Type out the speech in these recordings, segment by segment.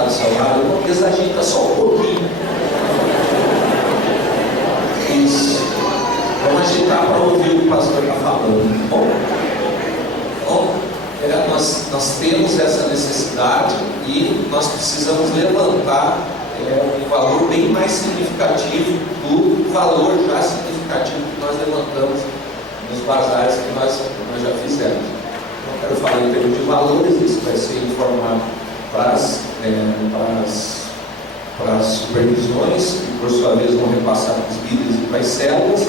está do seu lado, irmão, desagita só um pouquinho. Isso. Vamos agitar para ouvir o que o pastor está falando. Bom, nós temos essa necessidade e nós precisamos levantar um valor bem mais significativo do valor já significativo que nós levantamos nos bazares que nós já fizemos. Não quero falar em termos de valores, isso vai ser informado para as supervisões, que por sua vez vão repassar para os líderes e para as células,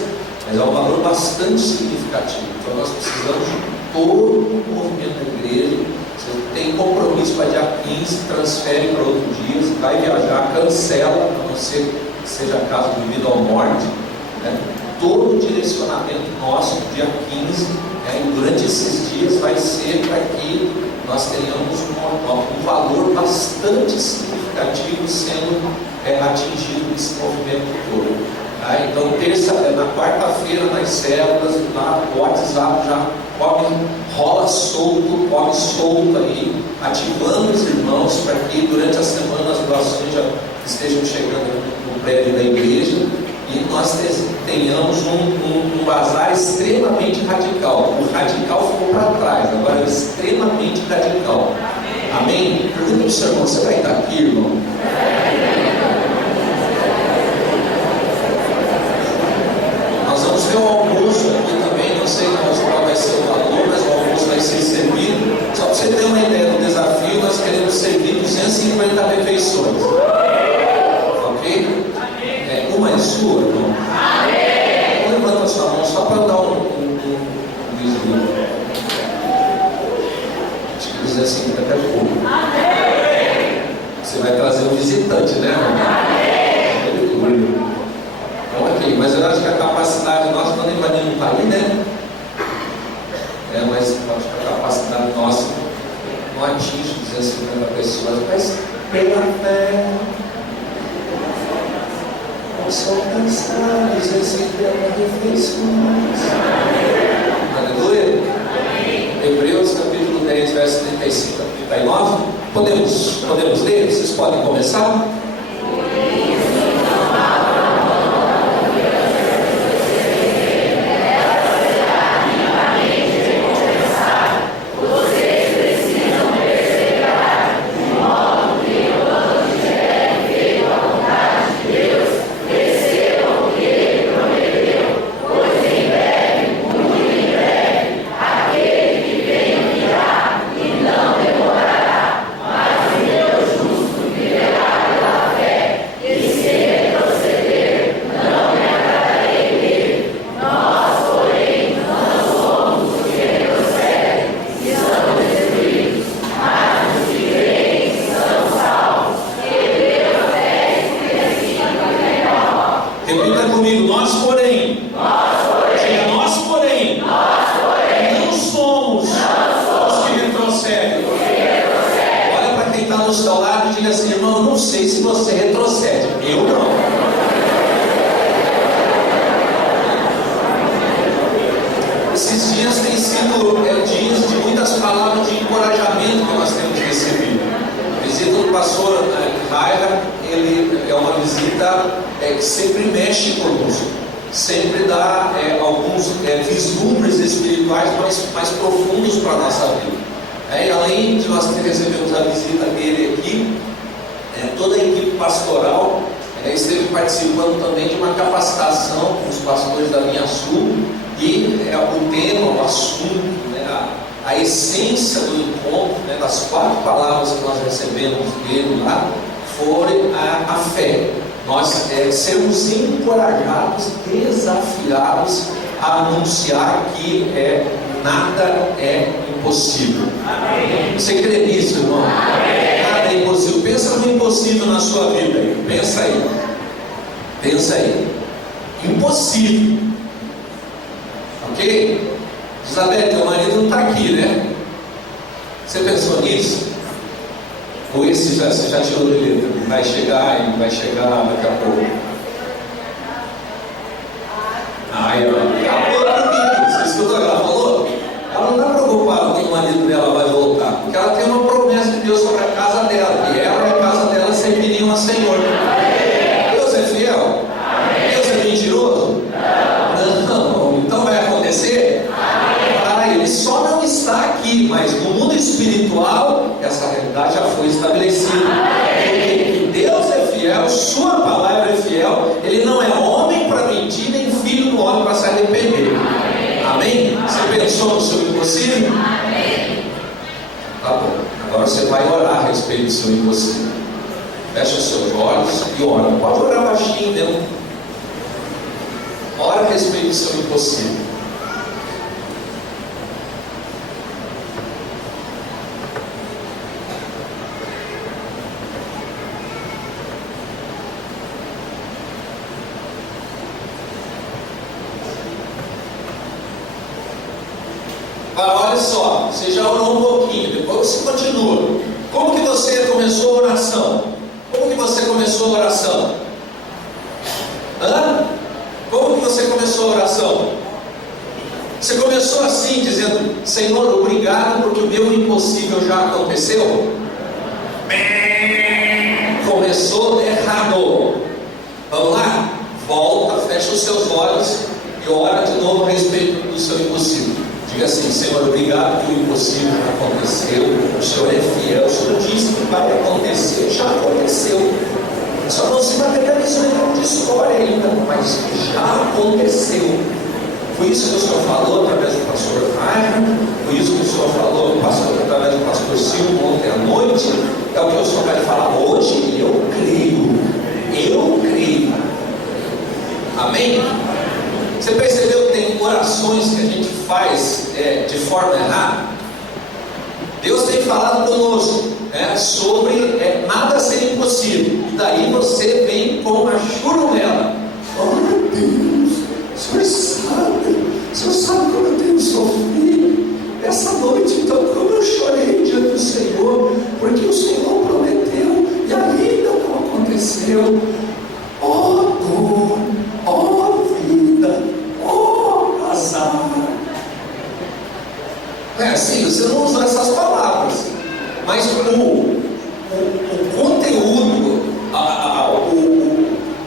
mas é um valor bastante significativo. Então nós precisamos de todo o movimento da igreja. Você tem compromisso para dia 15, transfere para outro dia, você vai viajar, cancela, a não ser que seja caso devido à morte, né? Todo o direcionamento nosso no dia 15, e durante esses dias vai ser para que nós tenhamos um valor bastante significativo sendo atingido nesse movimento todo. Então, na quarta-feira, nas células, lá, o WhatsApp já rola solto aí, ativando os irmãos para que durante a semana as doações já estejam chegando no prédio da igreja e nós tenhamos um bazar extremamente radical. O radical ficou para trás, agora é extremamente radical. Amém? Pergunta para o seu irmão, você vai estar aqui, irmão? Nós vamos ter um almoço aqui também, não sei qual vai ser o valor, mas o almoço vai ser servido. Só para você ter uma ideia do desafio, nós queremos servir 250 refeições. Ok? Uma é sua, irmão? Então levanta a sua mão só para dar um vislumbre. Acho que 250 é pouco. Você vai trazer um visitante, né, irmão? Ok, mas eu acho que a capacidade nossa, quando ele não está ali, né? Mas eu acho que a capacidade nossa não atinge 250 pessoas, mas pela fé, só cansados, recebendo refeições. Aleluia. Hebreus capítulo 10, verso 35 a 39. Podemos ler? Vocês podem começar? Sermos encorajados, desafiados a anunciar que nada é impossível. Amém. Você crê nisso, irmão? Amém. Nada é impossível. Pensa no impossível na sua vida. Pensa aí. Impossível. Ok? Isabel, teu marido não está aqui, né? Você pensou nisso? Ou esse você já tirou de letra? Vai chegar daqui a pouco. Acabou comigo. Você escutou o que ela falou? Ela não está preocupada com o marido dela vai voltar, porque ela tem uma promessa de Deus sobre a casa dela, e ela é a casa foi estabelecido. Porque Deus é fiel, sua palavra é fiel, Ele não é homem para mentir, nem filho do homem para se arrepender. Amém? Você pensou no seu impossível? Tá bom, agora você vai orar a respeito do seu impossível. Fecha os seus olhos e ora. Pode orar baixinho mesmo. Ora a respeito do seu impossível. Olha só, você já orou um pouquinho, depois você continua. Como que você começou a oração? Como que você começou a oração? Como que você começou a oração? Você começou assim, dizendo: Senhor, obrigado porque o meu impossível já aconteceu? Começou errado. Vamos lá? Volta, fecha os seus olhos e ora de novo a respeito do seu impossível. Diga assim: Senhor, obrigado que o impossível já aconteceu. O Senhor é fiel, o Senhor disse que vai acontecer, já aconteceu. Só não se materializou em nome de história ainda, mas já aconteceu. Foi isso que o Senhor falou através do pastor Raimundo, foi isso que o Senhor falou através do pastor Silvio ontem à noite, é o que o Senhor vai falar hoje, e eu creio. Amém? Você percebeu que tem orações que a gente faz de forma errada? Deus tem falado conosco sobre nada ser impossível. E daí você vem com a churumela. Oh meu Deus, o Senhor sabe como eu tenho sofrido essa noite. Então, como eu chorei diante do Senhor, porque o Senhor prometeu e ainda não aconteceu. Oh dor, oh vida, oh azar. É assim, você não usa essas palavras, mas o conteúdo,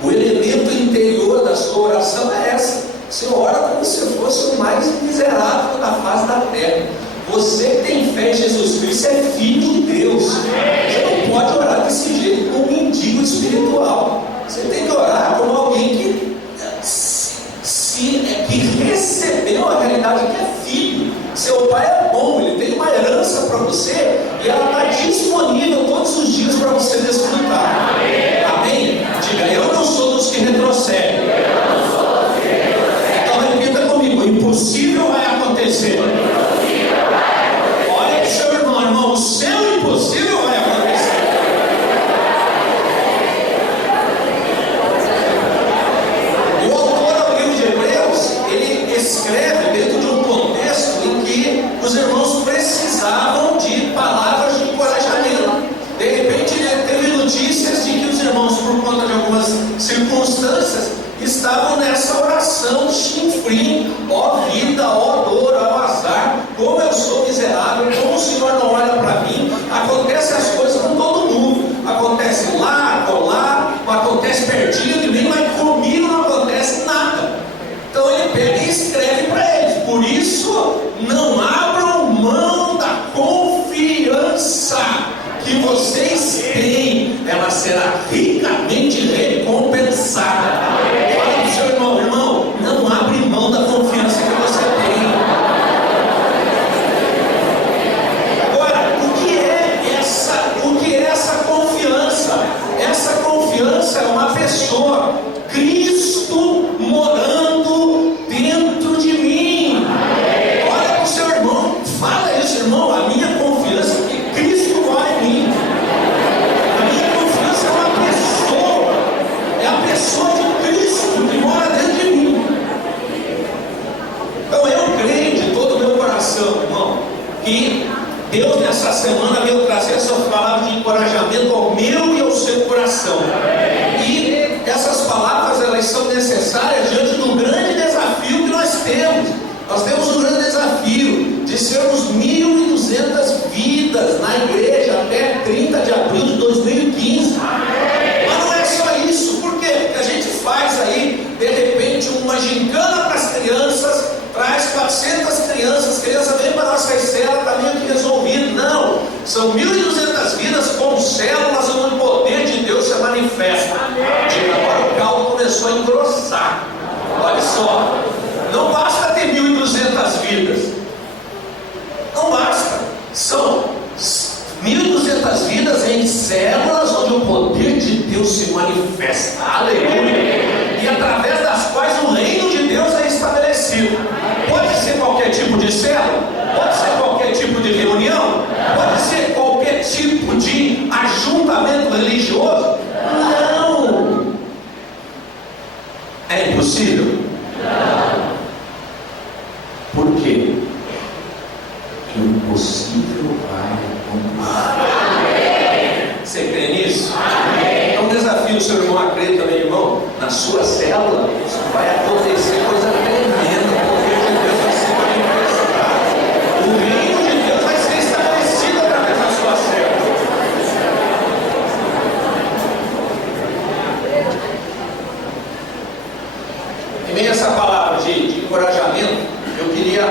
o elemento interior da sua oração é essa. Você ora como se fosse o mais miserável da face da terra. Você que tem fé em Jesus Cristo é filho de Deus. Você não pode orar desse jeito como um mendigo espiritual. Você tem que orar como alguém que recebeu a realidade que é filho. Seu pai é bom, ele tem uma herança para você e ela está disponível todos os dias para você desfrutar. Amém? Diga: eu não sou dos que retrocedem. Então repita comigo: o impossível vai acontecer. Olha para o seu irmão, o seu impossível vai acontecer. O autor ao livro de Hebreus, ele escreve dentro de um contexto em que os irmãos precisavam de palavras de encorajamento. De repente ele teve notícias de que os irmãos, por conta de algumas circunstâncias, estavam nessa oração chinfrim: ó vida, ó dor, ó azar, como eu sou miserável, como o Senhor não olha para mim. Acontecem as coisas com todo mundo, acontece lá, colar, acontece perdido, e nem mais comigo não acontece nada. Então ele pega e escreve para eles: por isso não abram mão da confiança que vocês têm, ela será ricamente recompensada. Fala para o seu irmão: não abre mão da confiança que você tem. Agora, o que é essa confiança? Essa confiança é uma pessoa, Cristo morando dentro de mim. Olha para o seu irmão, fala isso: irmão, a minha confiança é que Cristo mora em mim. A minha confiança é uma pessoa, é a pessoa de Cristo que mora dentro de mim. Então eu creio de todo o meu coração, irmão, que Deus nessa semana veio trazer essas palavras de encorajamento ao meu e ao seu coração. E essas palavras, elas são necessárias diante do grande desafio que nós temos. Nós temos um grande desafio de sermos 1.200 vidas na igreja até 30 de abril de 2015. Mas não é só isso. Por quê? Porque a gente faz aí, de repente, uma gincana para as crianças, traz 400 crianças vêm para a nossa cela, está meio que resolvido. Não, são 1.200 vidas com manifesta, aleluia, e através das quais o reino de Deus é estabelecido. Pode ser qualquer tipo de célula, pode ser qualquer tipo de reunião, pode ser qualquer tipo de ajuntamento religioso. Não! É impossível? Não. Por quê? Que o impossível vai acontecer. Você crê nisso? Então desafio o seu irmão a crer também, irmão. Na sua célula, isso vai acontecer coisa tremenda. O poder de Deus vai ser manifestado. O reino de Deus vai ser estabelecido através da sua célula. E meio essa palavra de encorajamento, eu queria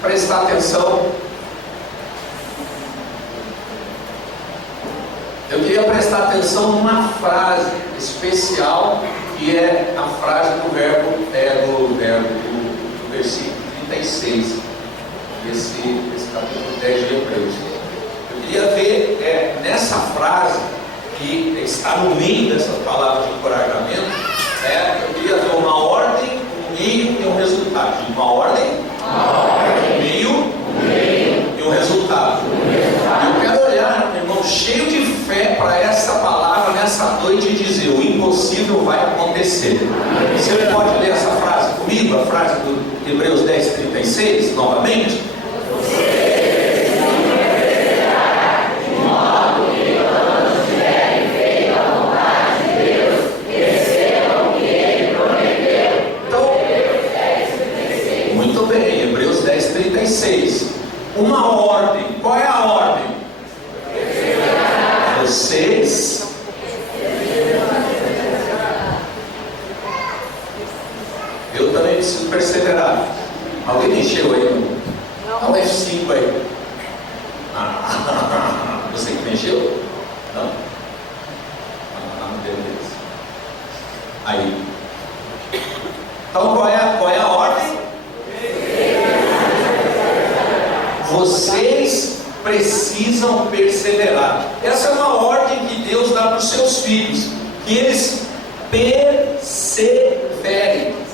prestar atenção. Eu queria prestar atenção numa frase especial, que é a frase do versículo 36, desse capítulo 10 de Hebreus. Eu queria ver nessa frase, que está no meio dessa palavra de encorajamento, eu queria ver uma ordem, um meio e um resultado. Uma ordem, um meio e um resultado. Eu quero olhar, irmão, cheio de fé para essa palavra nessa noite e dizer: o impossível vai acontecer. Você pode ler essa frase comigo, a frase do Hebreus 10:36, novamente? Muito bem, Hebreus 10:36. Uma ordem. Qual é a ordem? Vocês eu também preciso perseverar. Alguém mexeu aí? Dá um F5 aí. Você que mexeu? Não? Beleza. Aí. Então qual é a ordem? Vocês precisam perseverar. Essa é uma ordem que Deus dá para os seus filhos, que eles perseverem.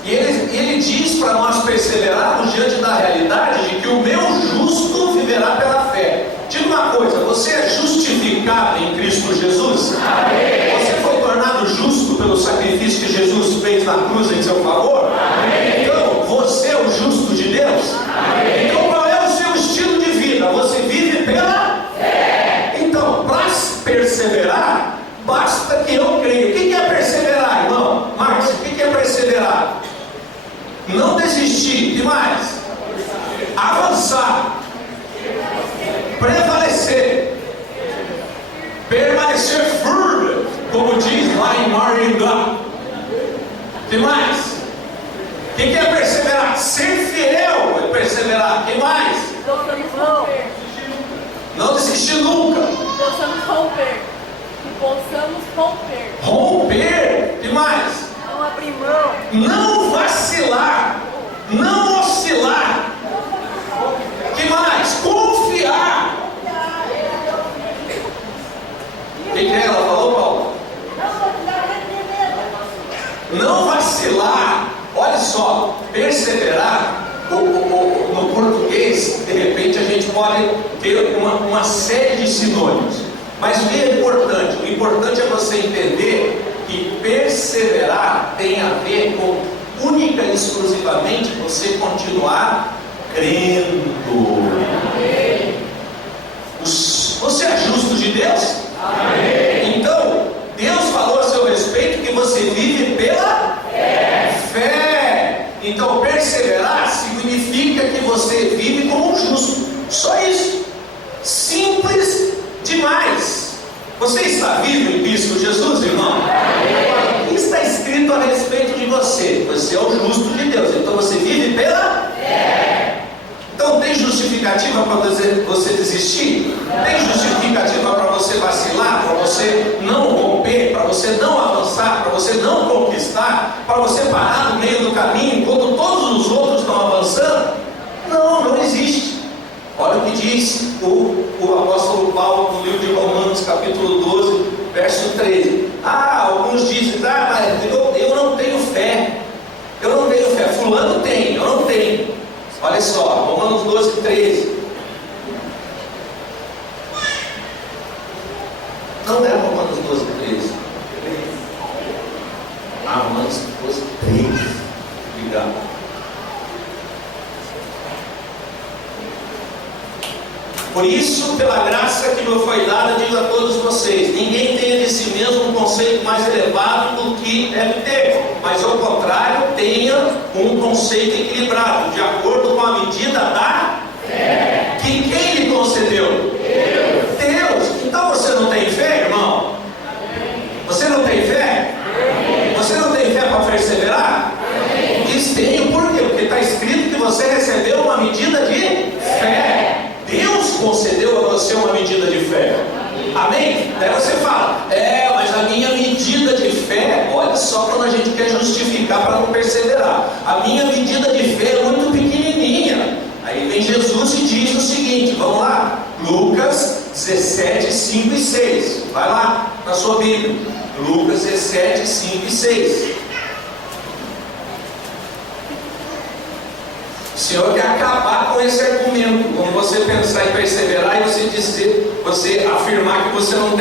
E ele diz para nós perseverarmos diante da realidade de que o meu justo viverá pela fé. Diga uma coisa: você é justificado em Cristo Jesus? Amém. Você foi tornado justo pelo sacrifício que Jesus fez na cruz em seu favor? Amém. Então, você é o justo de Deus? Amém. Então, qual é o seu estilo de vida? Você vive pela fé. Então, para perseverar, basta que eu creia. O que é perseverar, irmão? Marcos, o que é perseverar? Não desistir. E mais? Avançar. Prevalecer. Permanecer firme, como diz lá em Maringá. E mais? O que é perseverar? Ser fiel é perseverar. E mais? Não desistir nunca. Possamos romper. Romper. E mais? Não abrir mão. Não vacilar. Não oscilar. Que mais? Confiar. O que ela falou, Paulo? Não vacilar. Olha só, perseverar. No português, de repente a gente pode ter uma série de sinônimos, mas o que é importante? O importante é você entender que perseverar tem a ver com única e exclusivamente você continuar crendo. Você é justo de Deus? Amém. Então Deus falou a seu respeito que você vive pela fé. Então perseverar significa que você vive como um justo. Só isso. Simples demais. Você está vivo em Cristo Jesus, irmão? Agora, o que está escrito a respeito de você? Você é o justo de Deus. Então você vive pela fé. Então tem justificativa para você desistir? Tem justificativa para você vacilar? Para você não romper? Para você não avançar? Para você não conquistar? Para você parar no meio do caminho enquanto todos os outros estão avançando? Não existe. Olha o que diz o apóstolo Paulo no livro de Romanos, Romanos capítulo 12, verso 13. Alguns dizem, mas eu não tenho fé. Eu não tenho fé. Fulano tem, eu não tenho. Olha só, Romanos 12, 13. Não é Romanos 12, 13. Romanos 12, 13. Obrigado. Por isso, pela graça que me foi dada, digo a todos vocês: ninguém tenha de si mesmo um conceito mais elevado do que deve ter, mas ao contrário, tenha um conceito equilibrado, de acordo com a medida da fé. Que quem lhe concedeu? Deus. Então você não tem fé, irmão? Você não tem fé? Você não tem fé para perseverar? Diz tenho, por quê? Porque está escrito que você recebeu uma medida de fé. Deus concedeu a você uma medida de fé. Amém? Daí você fala, mas a minha medida de fé, olha só quando a gente quer justificar para não perseverar. A minha medida de fé é muito pequenininha. Aí vem Jesus e diz o seguinte, vamos lá, Lucas 17, 5 e 6. Vai lá na sua Bíblia. Lucas 17, 5 e 6. O Senhor quer acabar com esse argumento. Quando você pensar em perseverar e você afirmar que você não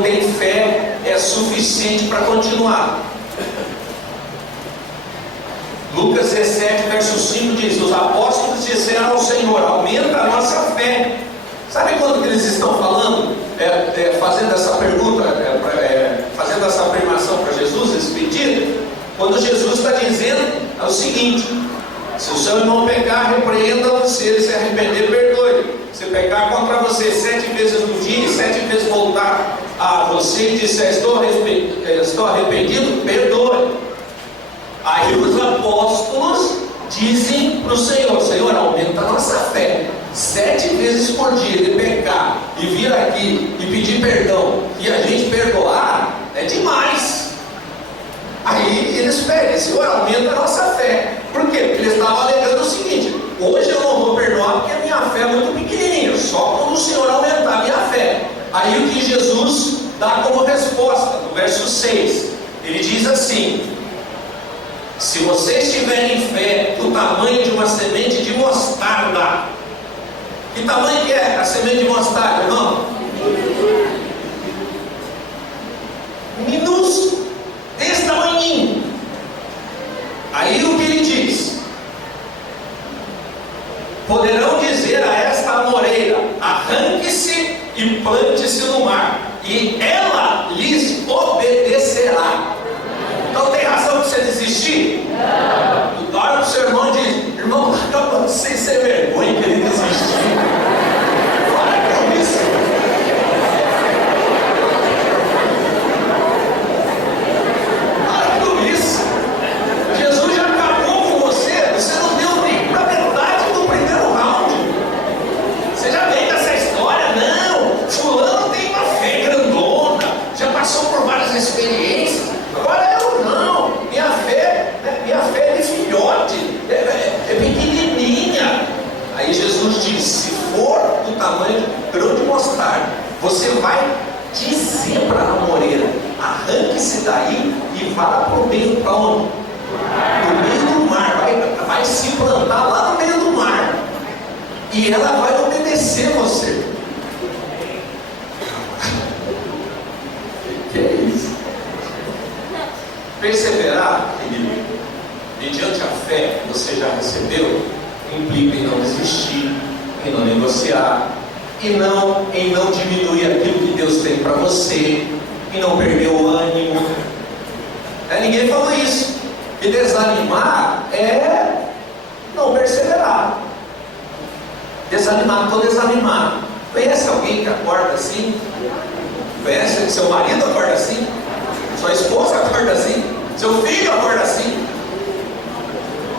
tem fé suficiente para continuar. Lucas 17, verso 5 diz: os apóstolos disseram ao Senhor, aumenta a nossa fé. Sabe quando que eles estão falando? Fazendo essa pergunta, fazendo essa afirmação para Jesus, esse pedido? Quando Jesus está dizendo o seguinte: se o seu irmão pecar, repreenda-o, se ele se arrepender, perdoe. Se pecar contra você 7 vezes no dia e 7 vezes voltar a você e disser estou arrependido, perdoe. Aí os apóstolos dizem para o Senhor, aumenta a nossa fé. 7 vezes por dia ele pecar e vir aqui e pedir perdão e a gente perdoar, é demais. Aí eles pedem, Senhor, aumenta a nossa fé. Por quê? Porque eles estavam alegando o seguinte: hoje eu não vou perdoar porque a minha fé é muito pequenininha, só quando o Senhor aumentar a minha fé. Aí o que Jesus dá como resposta, no verso 6, ele diz assim: se vocês tiverem fé do tamanho de uma semente de mostarda. Que tamanho que é a semente de mostarda, irmão? Minúsculo, desse tamanhinho. Aí o que ele diz? Poderão dizer a esta amoreira: arranque-se e plante-se no mar, e ela lhes obedecerá. Então tem razão de você desistir? Não. Olha para o seu irmão e diz: irmão, acaba sem ser vergonha que ele desistiu. Para com isso. Para com isso. Jesus já acabou com você. Você não deu nem para metade do primeiro round. Você já veio dessa história? Não. Fulano tem uma fé grandona, já passou por várias experiências. Agora eu não. Minha fé é de filhote, é pequenininha. Aí Jesus diz: se for do tamanho de grão de mostarda, você vai dizer para a amoreira: arranque-se daí e vá para o meio, para onde? No meio do mar, vai se plantar lá no meio do mar, e ela vai obedecer você. Que é isso? Perseverar, querido, mediante a fé que você já recebeu, implica em não desistir, em não negociar, em não diminuir aquilo que Deus tem para você, em não perder o ânimo. Ninguém falou isso. E desanimar é não perseverar. Desanimar, estou desanimado. Conhece alguém que acorda assim? Conhece que seu marido acorda assim? Sua esposa acorda assim? Seu filho acorda assim?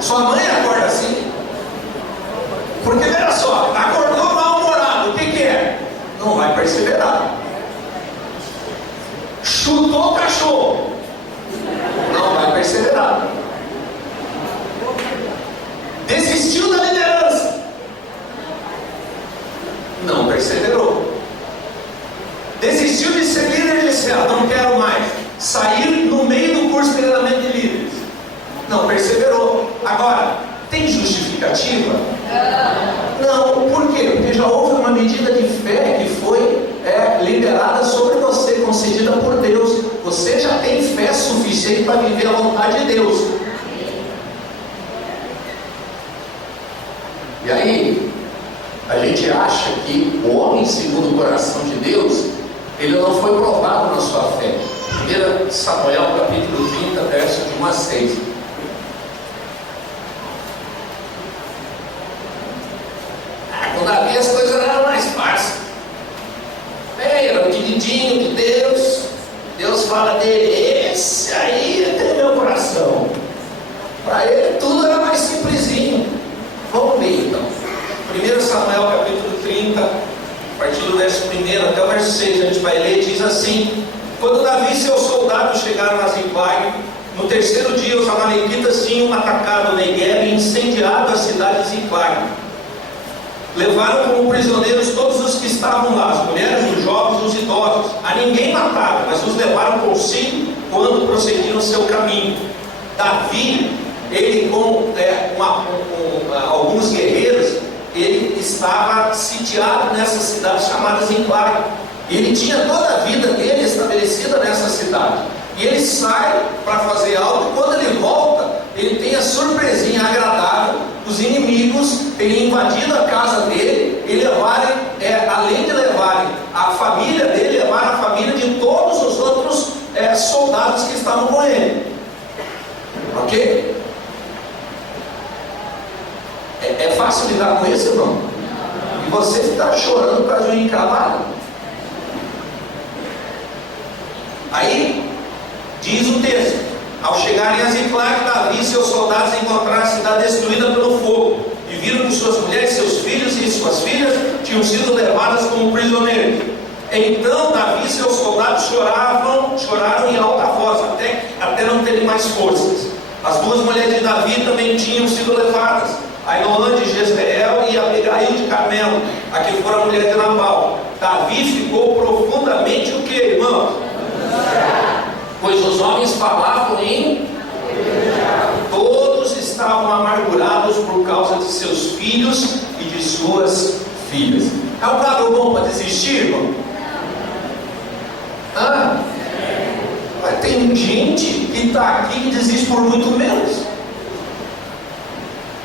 Sua mãe acorda assim? Porque veja só, acordou mal-humorado, o que é? Não vai perseverar. Chutou o cachorro, não vai perseverar. Desistiu da liderança, não perseverou. Desistiu de ser líder de célula, não quero mais. Sair no meio do curso de treinamento de líderes. Não, perseverou. Agora, tem justificativa? Não, por quê? Porque já houve uma medida de fé que foi liberada sobre você, concedida por Deus. Você já tem fé suficiente para viver a vontade de Deus. E aí, a gente acha que o homem segundo o coração de Deus, ele não foi provado na sua fé. 1 Samuel capítulo 30, verso de 1 a 6. Com Davi as coisas eram mais fáceis. Era o queridinho de Deus. Deus fala dele, esse aí tem meu coração. Para ele tudo era mais simplesinho. Vamos ver então. 1 Samuel capítulo 30, a partir do verso 1 até o verso 6, a gente vai ler, diz assim: quando Davi e seus soldados chegaram a Ziklag, no terceiro dia os amalequitas tinham atacado Negueb e incendiado a cidade de Ziklag. Levaram como prisioneiros todos os que estavam lá, as mulheres, os jovens e os idosos. A ninguém mataram, mas os levaram consigo quando prosseguiram seu caminho. Davi, ele com alguns guerreiros, ele estava sitiado nessa cidade chamada Ziklag. Ele tinha toda a vida dele estabelecida nessa cidade. E ele sai para fazer algo, e quando ele volta, ele tem a surpresinha agradável, os inimigos terem invadido a casa dele e levarem, além de levarem a família dele, levaram a família de todos os outros soldados que estavam com ele. Ok? É fácil lidar com isso, irmão? E você está chorando para a unha encravada? Aí, diz o texto: ao chegarem a Ziklag, Davi e seus soldados encontraram a cidade destruída pelo fogo, e viram que suas mulheres, seus filhos e suas filhas tinham sido levadas como prisioneiros. Então Davi e seus soldados choraram em alta voz, até não terem mais forças. As duas mulheres de Davi também tinham sido levadas, Ainoã de Jezreel e Abigail de Carmelo, a que fora a mulher de Nabal. Davi ficou profundamente o que, irmãos? Pois os homens falavam em... Todos estavam amargurados por causa de seus filhos e de suas filhas. É um quadro bom para desistir, irmão? Mas tem gente que está aqui e desiste por muito menos.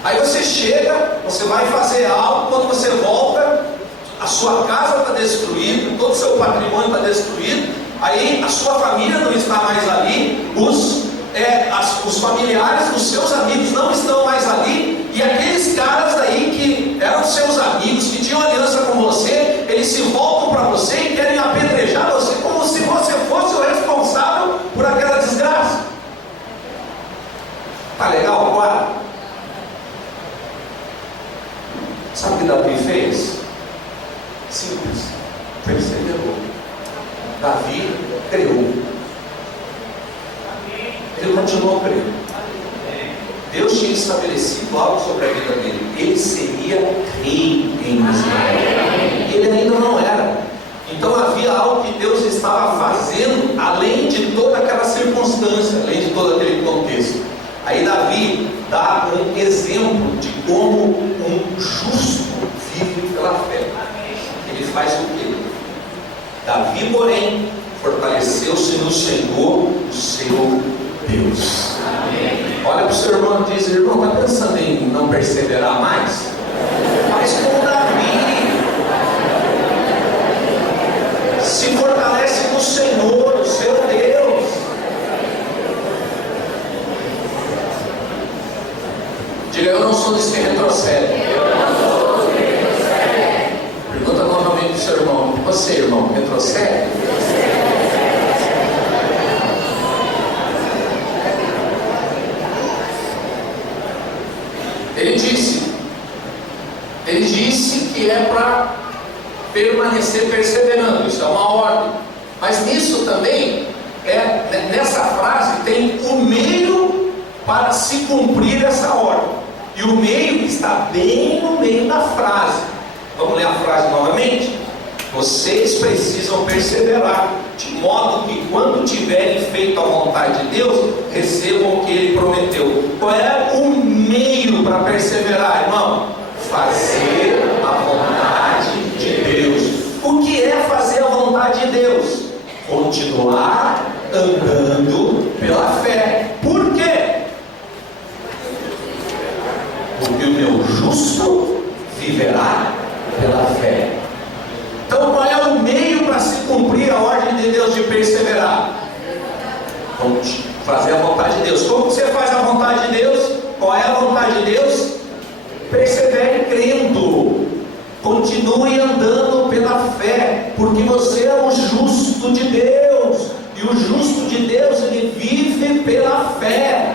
Aí você chega, você vai fazer algo, quando você volta, a sua casa está destruída, todo o seu patrimônio está destruído, aí a sua família não está mais ali, os familiares dos seus amigos não estão mais ali, e aqueles caras aí que eram seus amigos, que tinham aliança com você, eles se voltam para você e querem apedrejar você como se você fosse o responsável por aquela desgraça. Tá legal o quadro? Sabe o que Davi fez? Simples, perseverou. Davi creu. Ele continuou crendo. Deus tinha estabelecido algo sobre a vida dele. Ele seria rei em Israel. Ele ainda não era. Então havia algo que Deus estava fazendo, além de toda aquela circunstância, além de todo aquele contexto. Aí Davi dá um exemplo de como um justo vive pela fé. Ele faz o quê? Davi, porém, fortaleceu-se no Senhor, o seu Deus. Olha para o seu irmão e diz: irmão, está pensando em não perseverar mais? Mas como Davi, se fortalece no Senhor, o seu Deus. Diga: eu não sou dos que retrocedem. Pergunta novamente para o seu irmão: você, irmão, retrocede? Ele disse que é para permanecer perseverando, isso é uma ordem. Mas nisso também, nessa frase, tem o meio para se cumprir essa ordem. E o meio está bem no meio da frase. Vamos ler a frase novamente? Vocês precisam perseverar, de modo que quando tiverem feito a vontade de Deus, recebam o que Ele prometeu. Qual é o meio para perseverar, irmão? Fazer a vontade de Deus. O que é fazer a vontade de Deus? Continuar andando pela fé. Por quê? Porque o meu justo viverá pela fé. Então qual é o meio para se cumprir a ordem de Deus de perseverar? Vamos fazer a vontade de Deus. Como você faz a vontade de Deus? Qual é a vontade de Deus? Persevere crendo. Continue andando pela fé, porque você é o justo de Deus. E o justo de Deus, ele vive pela fé.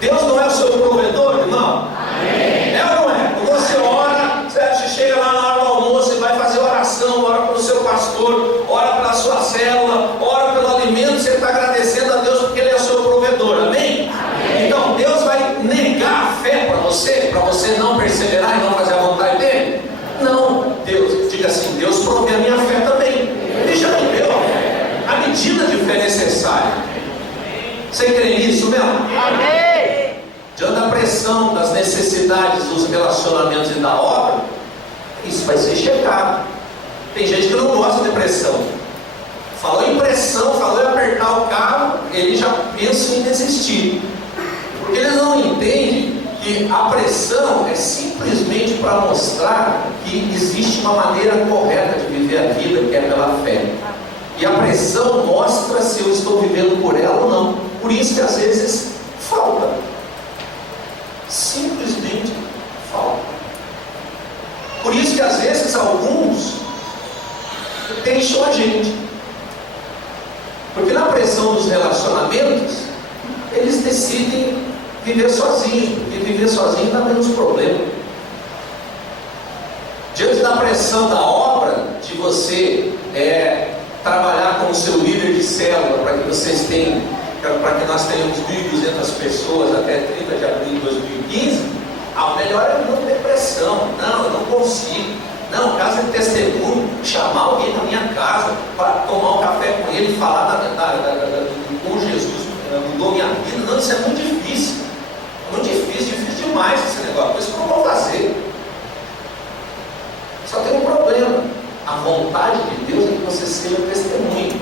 Deus não é o seu provedor, irmão? Amém. É ou não é? Quando você ora, você chega lá na hora do almoço e vai fazer oração, ora pelo seu pastor, ora pela sua célula, ora pelo alimento, você está agradecendo a Deus porque Ele é o seu provedor, amém? Amém. Então Deus vai negar a fé para você não perseverar e não fazer a vontade dEle? Não, Deus, diga assim, Deus provê a minha fé também. Ele já me deu a medida de fé necessária. Você crê nisso mesmo? Amém. Diante da pressão, das necessidades, dos relacionamentos e da obra, isso vai ser checado. Tem gente que não gosta de pressão. Falou em pressão, falou em apertar o carro, ele já pensa em desistir. Porque eles não entendem que a pressão é simplesmente para mostrar que existe uma maneira correta de viver a vida, que é pela fé. E a pressão mostra se eu estou vivendo por ela ou não. Por isso que às vezes falta. Simplesmente falta. Por isso que às vezes alguns deixam a gente. Porque na pressão dos relacionamentos, eles decidem viver sozinhos, porque viver sozinho dá menos problema. Diante da pressão da obra, de você trabalhar como seu líder de célula, para que vocês tenham, para que nós tenhamos 1.200 pessoas até 30 de abril de 2015, a melhor é não ter pressão. Não, eu não consigo. Não, casa de testemunho, chamar alguém na minha casa para tomar um café com ele, falar com Jesus, mudou minha vida. Não, isso é muito difícil. Muito difícil demais esse negócio. Por isso que eu não vou fazer. Só tem um problema. A vontade de Deus é que você seja testemunho.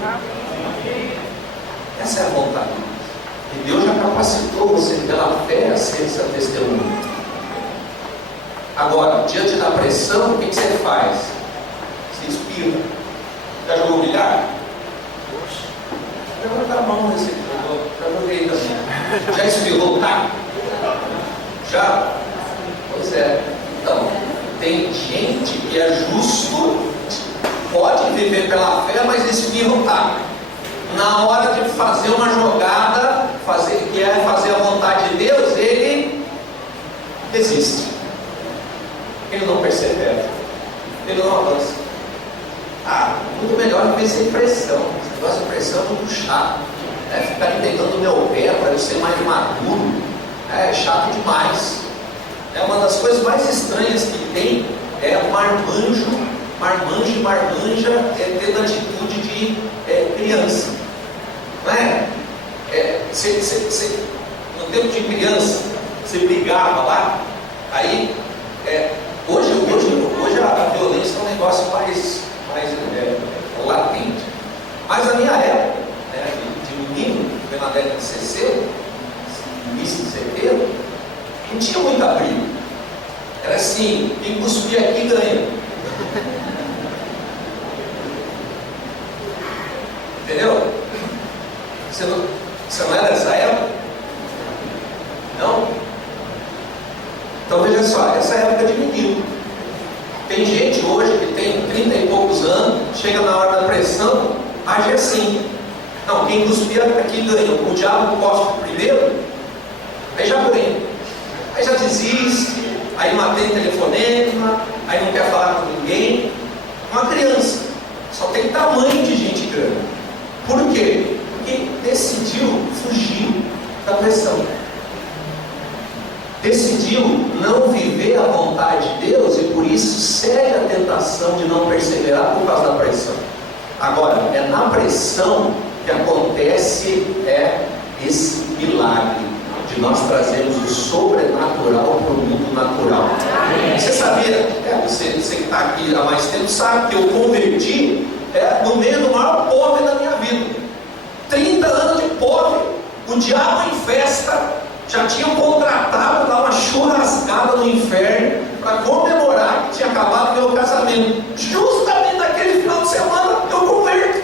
Essa é a vontade de Deus. E Deus já capacitou você pela fé a ser essa testemunha. Agora, diante da pressão, o que você faz? Você espirra. Já jogou bilhar? Levanta a mão nesse jogo. Já joguei também. Já espirrou, tá? Já? Pois é. Então, tem gente que é justo, pode viver pela fé, mas espirra o taco. Na hora de fazer uma jogada, que é fazer a vontade de Deus, ele desiste. Ele não persevera. Ele não avança. Muito melhor viver sem pressão. Esse negócio de pressão é muito chato. Ficar pegando o meu pé para eu ser mais maduro. É chato demais. Uma das coisas mais estranhas que tem é o marmanja tendo atitude de criança. Não é? No tempo de criança, você brigava lá, aí hoje a violência é um negócio mais latente. Mas na minha época, de menino, foi na década de 60, início de 70, não tinha muita briga. Era assim, quem cuspir aqui ganha. Entendeu? Você não é dessa época? Não? Então veja só, essa época de menino. Tem gente hoje que tem 30 e poucos anos, chega na hora da pressão, age assim. Não, quem cuspir aqui ganha. O diabo cospe primeiro, aí já ganha. Aí já desiste, aí não atende telefonema, aí não quer falar com ninguém. Uma criança, só tem tamanho de gente grande. Por quê? Porque decidiu fugir da pressão. decidiu não viver a vontade de Deus e por isso segue a tentação de não perseverar por causa da pressão. Agora, é na pressão que acontece esse milagre de nós trazermos o sobrenatural para o mundo natural. Você sabia? Você que está aqui há mais tempo sabe que eu converti no meio do maior pobre da minha vida. 30 anos de pobre, o diabo em festa, já tinham contratado para uma churrascada no inferno para comemorar que tinha acabado meu casamento. Justamente naquele final de semana eu converto.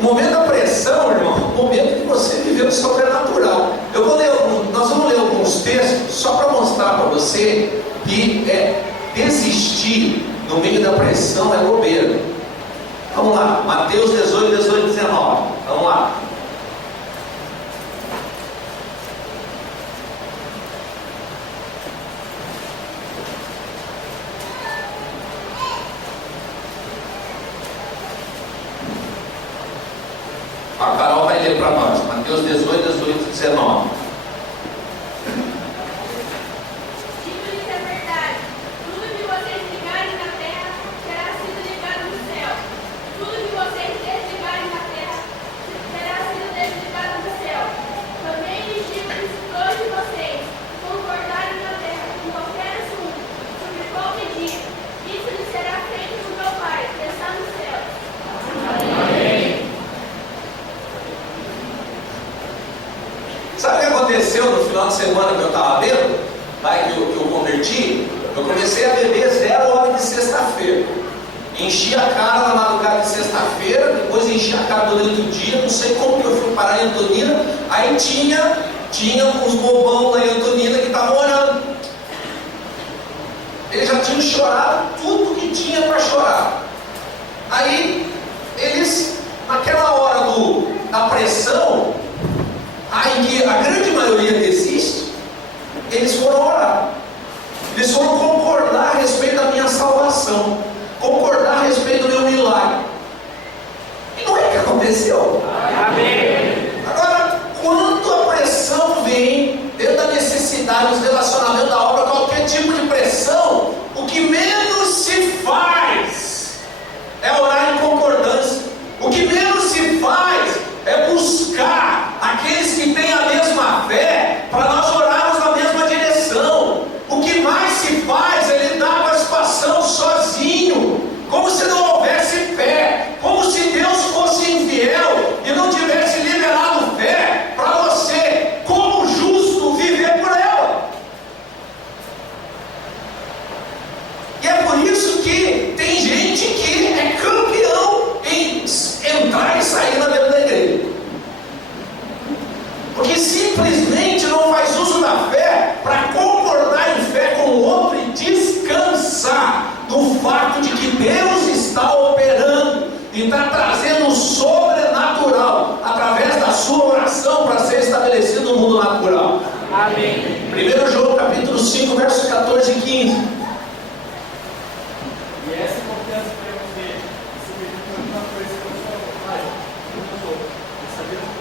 O momento da pressão, irmão, é o momento que você viveu o sobrenatural. Nós vamos ler alguns textos só para mostrar para você que desistir no meio da pressão é bobeira. Vamos lá, Mateus 18, 19. Vamos lá. A Carol vai ler para nós, Mateus 18, 19. No final de semana que eu estava vendo, que eu converti, eu comecei a beber 0 hora de sexta-feira. Enchi a cara na madrugada de sexta-feira, depois enchi a cara durante o dia, não sei como que eu fui parar em Antonina. Aí tinha uns bobão lá em Antonina que estavam orando. Eles já tinham chorado tudo que tinha para chorar. Aí eles, naquela hora da pressão, em que a grande maioria desiste, eles foram orar. Eles foram concordar a respeito da minha salvação, concordar a respeito do meu milagre. E não é que aconteceu? Amém. Agora, quando a pressão vem dentro da necessidade dos relacionamentos da obra, qualquer tipo de pressão, o que menos se faz é orar em concordância. O que menos se faz é buscar aqueles que têm a mesma fé para nós orarmos na mesma direção. O que mais se faz é lidar com a situação sozinho, como se não houvesse fé, como se Deus fosse infiel e não tivesse liberado fé para você, como justo, viver por ela. E é por isso que tem gente que é campeão em entrar e sair na vida da igreja, porque simplesmente não faz uso da fé para concordar em fé com o outro e descansar do fato de que Deus está operando e está trazendo o sobrenatural através da sua oração para ser estabelecido no mundo natural. Amém. 1 João capítulo 5, versos 14 e 15. E essa confiança que devemos ter, se permite alguma coisa que eu falo, Pai, eu sou, sabemos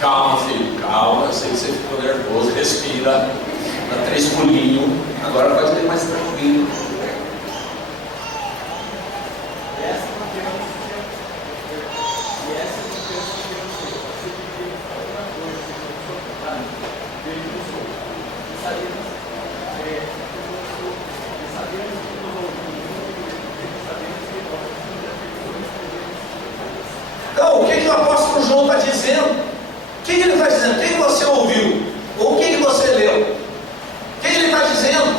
Calma, filho, calma. Eu sei que você ficou nervoso, respira, dá 3 pulinhos. Agora pode ir mais tranquilo. E essa confiança que devemos ter, se permite alguma coisa que eu sou, Pai, eu sou, e sabemos que eu vou Então, o que o apóstolo João está dizendo? O que ele está dizendo? O que você ouviu? Ou o que você leu? O que ele está dizendo?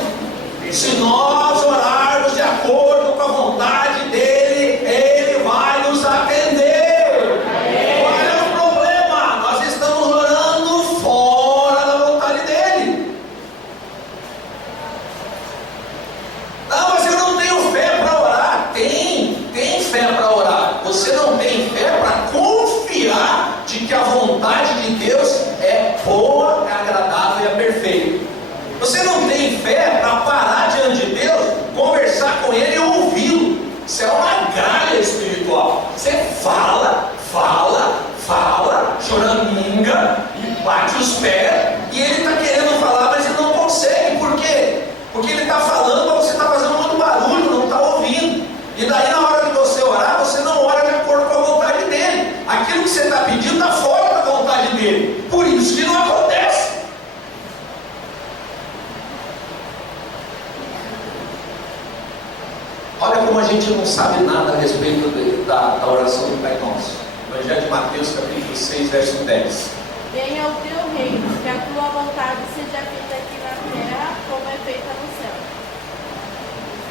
Se nós orarmos de acordo com a vontade dele, ele vai nos atender. Qual é o problema? Nós estamos orando fora da vontade dele. Ah, mas eu não tenho fé para orar. Tem fé para orar. Você não tem fé para confiar de que a vontade de Deus é boa, Olha como a gente não sabe nada a respeito da oração do Pai Nosso. Evangelho de Mateus, capítulo 6, verso 10. Venha o teu reino, que a tua vontade seja feita aqui na terra, como é feita no céu.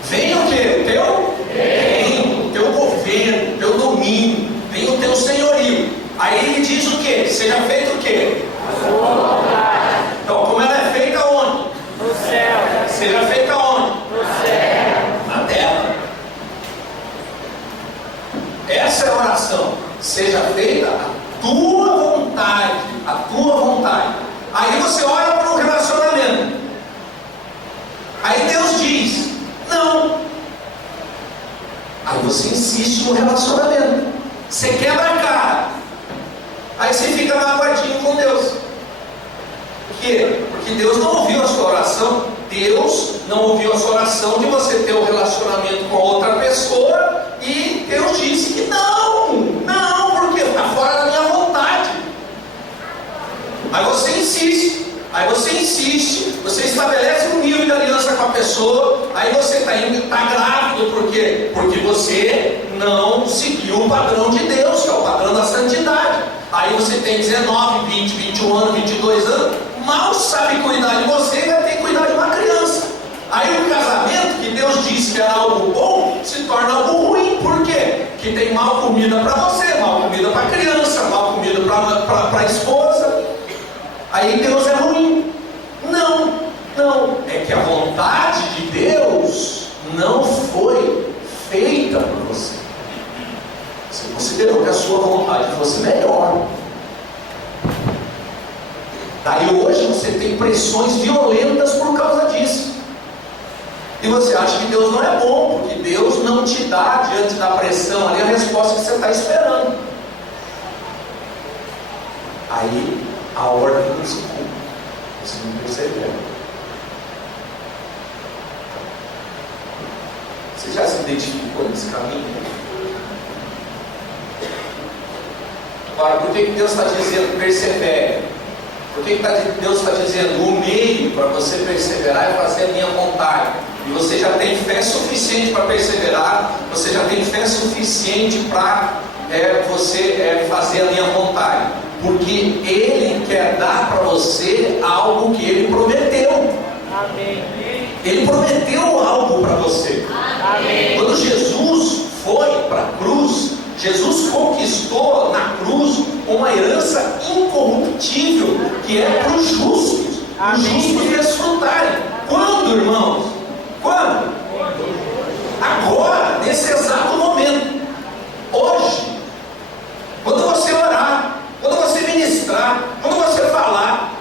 Venha o quê? Reino, teu governo, teu domínio, venha o teu senhorio. Aí ele diz o quê? Seja feito o quê? A sua vontade. Então, como ela é feita onde? No céu. Seja feita onde? No céu. Na terra. Essa é a oração. Seja feita a tua vontade. A tua vontade. Aí você olha para o relacionamento. Aí Deus diz: não. Aí você insiste no relacionamento. Você quebra a cara. Aí você fica magoadinho com Deus. Por quê? Porque Deus não ouviu a sua oração. Deus não ouviu a sua oração de você ter um relacionamento com outra pessoa. E Deus disse que não, porque está fora da minha vontade. Aí você insiste, você estabelece um nível de aliança com a pessoa. Aí você está grávido, por quê? Porque você não seguiu o padrão de Deus, que é o padrão da santidade. Aí você tem 19, 20, 21 anos, 22 anos, mal sabe cuidar de você e vai ter que cuidar de uma criança. Aí o casamento, que Deus disse que era algo bom, se torna algo ruim. Por quê? Que tem mal comida para você, mal comida para a criança, mal comida para a esposa. Aí Deus é ruim. Não. É que a vontade de Deus não foi feita por você. Você considerou que a sua vontade fosse melhor. Daí hoje você tem pressões violentas por causa disso. E você acha que Deus não é bom, porque Deus não te dá, diante da pressão ali, a resposta que você está esperando. Aí a ordem não se cumpre. Você não percebeu. Você já se identificou nesse caminho? Agora, por que Deus está dizendo persevere? Por que Deus está dizendo o meio para você perseverar é fazer a minha vontade? E você já tem fé suficiente para perseverar, você já tem fé suficiente para você fazer a minha vontade. Porque Ele quer dar para você algo que Ele prometeu. Amém. Ele prometeu algo para você. Amém. Quando Jesus foi para a cruz, Jesus conquistou na cruz uma herança incorruptível, que é para os justos, os justos desfrutarem. Quando, irmãos? Quando? Agora, nesse exato momento. Hoje. Quando você orar, quando você ministrar, quando você falar,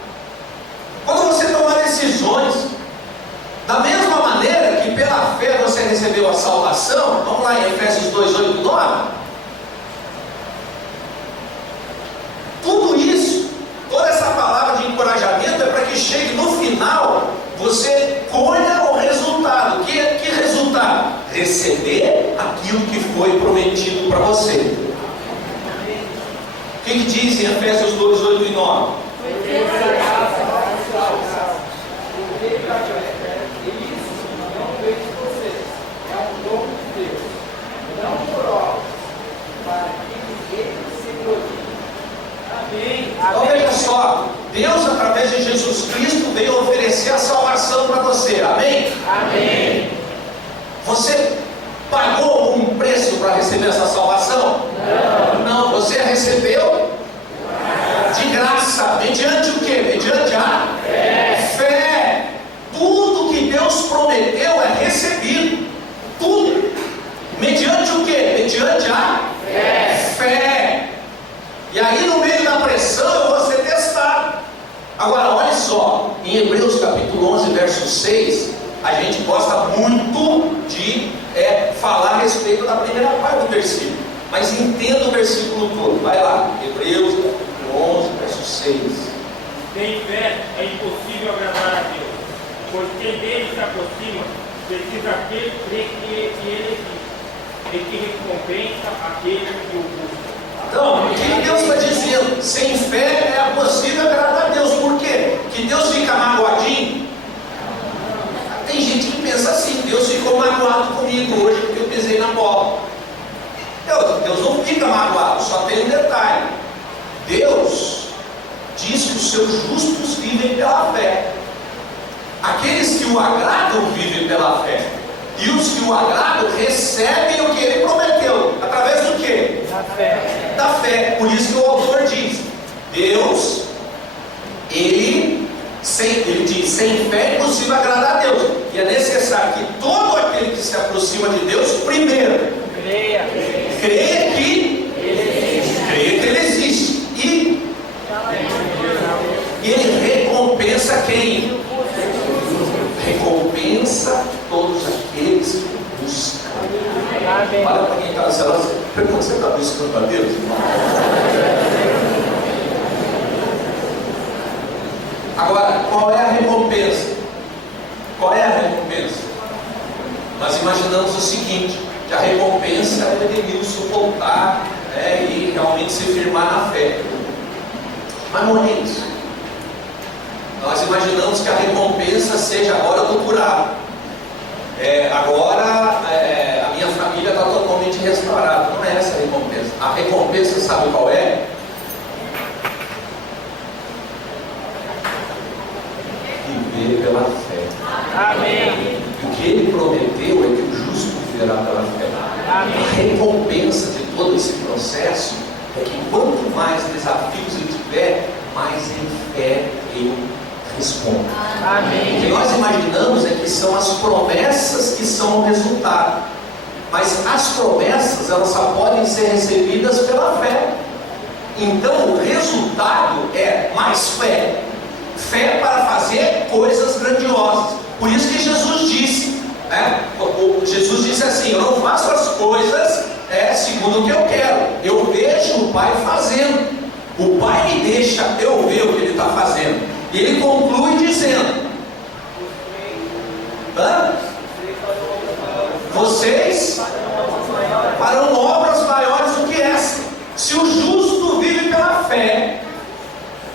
quando você tomar decisões, da mesma maneira que pela fé você recebeu a salvação. Vamos lá em Efésios 2, 8 e 9. Tudo isso, toda essa palavra de encorajamento é para que chegue no final, você colha o resultado. Que resultado? Receber aquilo que foi prometido para você. O que diz em Efésios 2, 8 e 9? Então veja só, Deus através de Jesus Cristo veio oferecer a salvação para você, amém? Amém. Você pagou um preço para receber essa salvação? Não, você a recebeu de graça, mediante o que? Mediante a fé. Tudo que Deus prometeu é recebido, tudo, mediante o que? Mediante a fé. E aí no meio da pressão eu vou ser testado. Agora olha só, em Hebreus capítulo 11 verso 6, a gente gosta muito de falar a respeito da primeira parte do versículo, mas entenda o versículo todo. Vai lá, Hebreus capítulo 11 verso 6. Sem fé é impossível agradar a Deus, pois quem dele se aproxima precisa crer que ele existe e que recompensa aquele que o busca. Então, o que Deus está dizendo? Sem fé é possível agradar a Deus. Por quê? Que Deus fica magoadinho? Tem gente que pensa assim: Deus ficou magoado comigo hoje porque em pó. Deus não fica magoado, só tem um detalhe: Deus diz que os seus justos vivem pela fé. Aqueles que o agradam vivem pela fé, e os que o agradam recebem o que ele prometeu, através do quê? Da fé. Da fé. Por isso que o autor diz: Deus, ele diz, sem fé é impossível agradar a Deus, e é necessário que todo aquele que se aproxima de Deus, primeiro, creia que ele existe, e ele recompensa quem? Recompensa todos aqueles que buscam. Olha para quem está dizendo: você está buscando a Deus? Agora, qual é a recompensa? Qual é a recompensa? Nós imaginamos o seguinte: que a recompensa é o Edenilson voltar, e realmente se firmar na fé. Mas não é isso. Nós imaginamos que a recompensa seja: agora eu estou curado, agora a minha família está totalmente restaurada. Não é essa a recompensa. A recompensa, sabe qual é? Viver pela fé. Amém. O que ele prometeu é que o justo viverá pela fé. Amém. A recompensa de todo esse processo é que quanto mais desafios eu tiver, mais em fé eu respondo. Amém. O que nós imaginamos é que são as promessas que são o resultado, mas as promessas, elas só podem ser recebidas pela fé. Então o resultado é mais fé. Fé para fazer coisas grandiosas. Por isso que Jesus disse, Jesus disse assim: eu não faço as coisas segundo o que eu quero, eu vejo o Pai fazendo. O Pai me deixa eu ver o que ele está fazendo. E ele conclui dizendo: vocês farão obras maiores do que essa. Se o justo vive pela fé,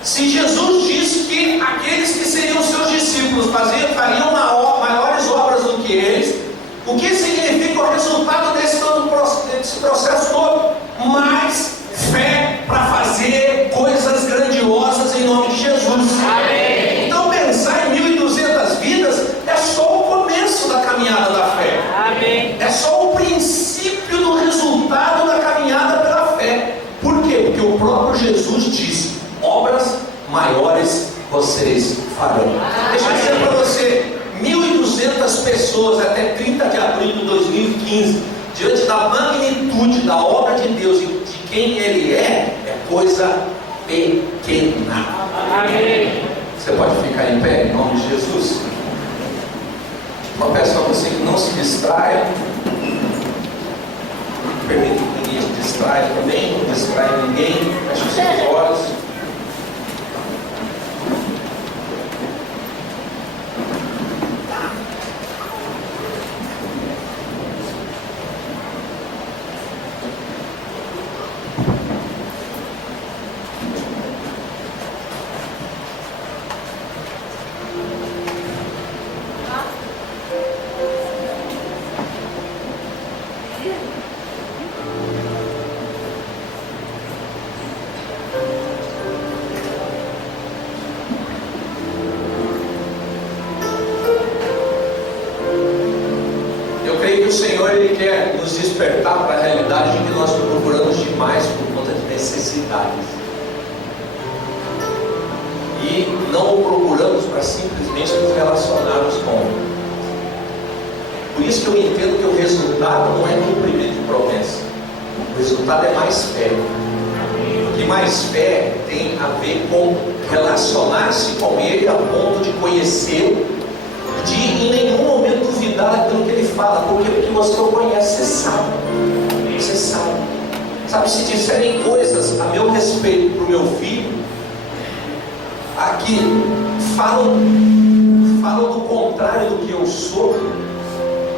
se Jesus disse que aqueles que seriam seus discípulos fariam maiores obras do que eles, o que significa o resultado desse processo todo? Mais fé para fazer coisas grandiosas em nome de Jesus. Amém. Então pensar em 1.200 vidas é só o começo da caminhada da fé. Amém. É só o princípio do resultado da caminhada pela fé. Por quê? Porque o próprio Jesus disse: obras maiores vocês farão. Deixa eu dizer para você: 1.200 pessoas até 30 de abril de 2015, diante da magnitude da obra de Deus e de quem Ele é coisa pequena. Amém. Você pode ficar em pé em nome de Jesus? Eu peço a você que não se distraia. Permita que ninguém se distraia também, não distraia ninguém. Feche os seus olhos. O Senhor, Ele quer nos despertar para a realidade de que nós procuramos demais por conta de necessidades, e não o procuramos para simplesmente nos relacionarmos com Ele. Por isso que eu entendo que o resultado não é cumprimento de promessa, o resultado é mais fé. Porque mais fé tem a ver com relacionar-se com Ele a ponto de conhecê-lo, de em nenhum momento duvidar daquilo que Ele fala. Por quê? Porque você o conhece, você sabe. Você sabe. Sabe, se disserem coisas a meu respeito para o meu filho, aqui falam do contrário do que eu sou,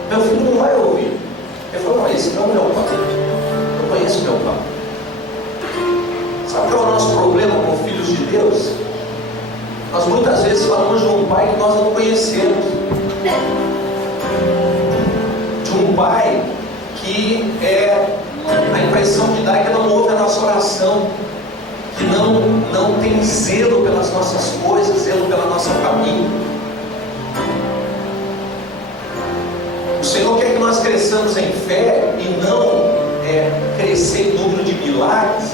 meu filho não vai ouvir. Ele falou: não, esse não é o meu pai. Eu conheço meu pai. Sabe qual é o nosso problema com filhos de Deus? Nós muitas vezes falamos de um pai que nós não conhecemos, de um pai que a impressão que dá é que não ouve a nossa oração, que não tem zelo pelas nossas coisas, zelo pela nossa família. O Senhor quer que nós cresçamos em fé e não crescer em número de milagres,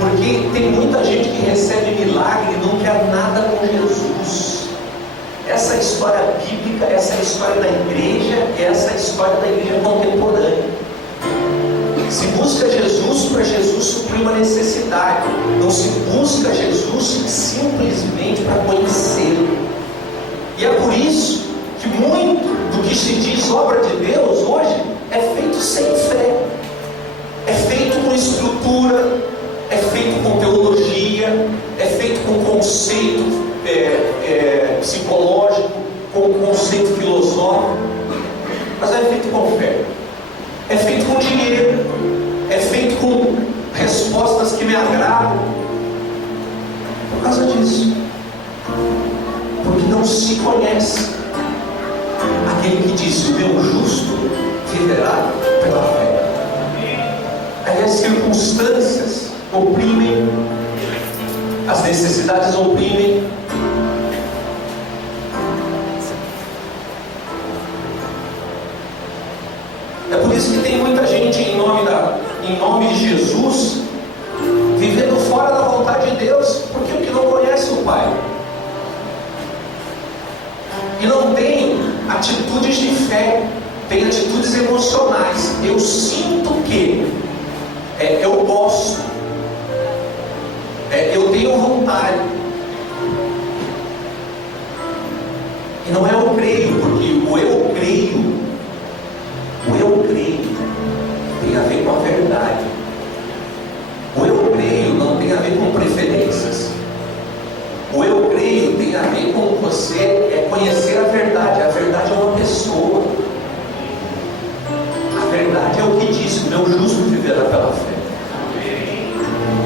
porque tem muita gente que recebe milagre e não quer nada com Jesus. Essa é a história bíblica, essa é a história da igreja, essa é a história da igreja contemporânea. Se busca Jesus para Jesus suprir uma necessidade, não se busca Jesus simplesmente para conhecê-lo. E é por isso que muito do que se diz obra de Deus hoje é feito sem fé, é feito com estrutura, é feito com teologia, é feito com conceito psicológico, com conceito filosófico, mas é feito com fé, é feito com dinheiro, é feito com respostas que me agradam, por causa disso, porque não se conhece aquele que disse: o meu justo viverá pela fé. Aí as circunstâncias oprimem, as necessidades oprimem. É por isso que tem muita gente em nome de Jesus vivendo fora da vontade de Deus, porque não conhece o Pai e não tem atitudes de fé, tem atitudes emocionais. Eu sinto que eu posso, eu tenho vontade, e não é eu creio, porque o eu creio tem a ver com a verdade. O eu creio não tem a ver com preferências. O eu creio tem a ver com você conhecer a verdade. A verdade é uma pessoa. A verdade é o que disse: o meu justo viverá pela fé.